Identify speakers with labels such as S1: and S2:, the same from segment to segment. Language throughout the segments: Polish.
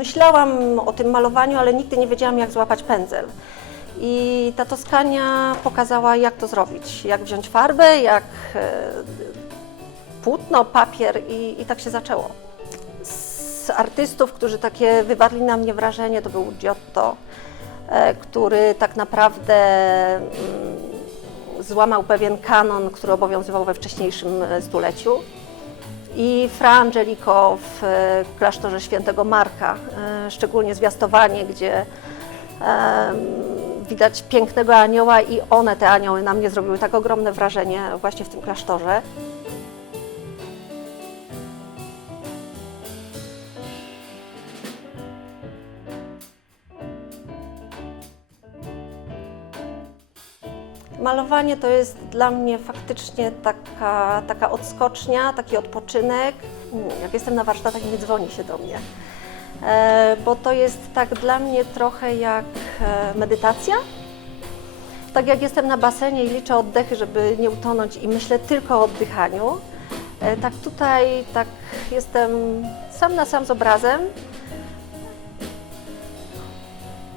S1: Myślałam o tym malowaniu, ale nigdy nie wiedziałam, jak złapać pędzel. I ta Toskania pokazała, jak to zrobić, jak wziąć farbę, jak e, płótno, papier i, i tak się zaczęło. Z artystów, którzy takie wywarli na mnie wrażenie, to był Giotto, e, który tak naprawdę mm, złamał pewien kanon, który obowiązywał we wcześniejszym e, stuleciu. I Fra Angelico w e, klasztorze świętego Marka, e, szczególnie zwiastowanie, gdzie em, widać pięknego anioła i one, te anioły, na mnie zrobiły tak ogromne wrażenie właśnie w tym klasztorze. Malowanie to jest dla mnie faktycznie taka, taka odskocznia, taki odpoczynek. Jak jestem na warsztatach, nie dzwoni się do mnie, e, bo to jest tak dla mnie trochę jak e, medytacja. Tak jak jestem na basenie i liczę oddechy, żeby nie utonąć i myślę tylko o oddychaniu, e, tak tutaj tak jestem sam na sam z obrazem.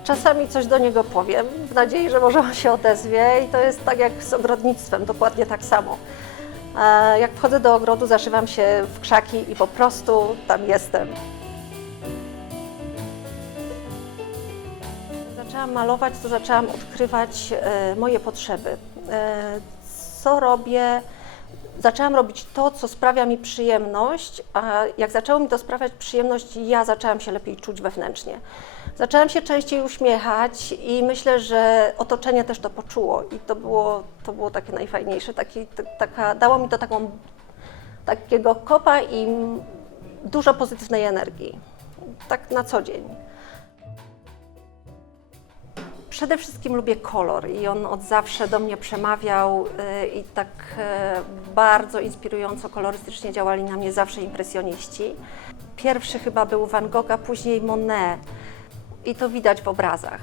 S1: Czasami coś do niego powiem, w nadziei, że może on się odezwie i to jest tak jak z ogrodnictwem, dokładnie tak samo. E, Jak wchodzę do ogrodu, zaszywam się w krzaki i po prostu tam jestem. Zaczęłam malować, to zaczęłam odkrywać e, moje potrzeby. E, Co robię? Zaczęłam robić to, co sprawia mi przyjemność, a jak zaczęło mi to sprawiać przyjemność, ja zaczęłam się lepiej czuć wewnętrznie. Zaczęłam się częściej uśmiechać i myślę, że otoczenie też to poczuło i to było, to było takie najfajniejsze. Taki, taka, dało mi to taką, takiego kopa i dużo pozytywnej energii. Tak na co dzień. Przede wszystkim lubię kolor i on od zawsze do mnie przemawiał y, i tak e, bardzo inspirująco kolorystycznie działali na mnie zawsze impresjoniści. Pierwszy chyba był Van Gogh, a później Monet i to widać w obrazach.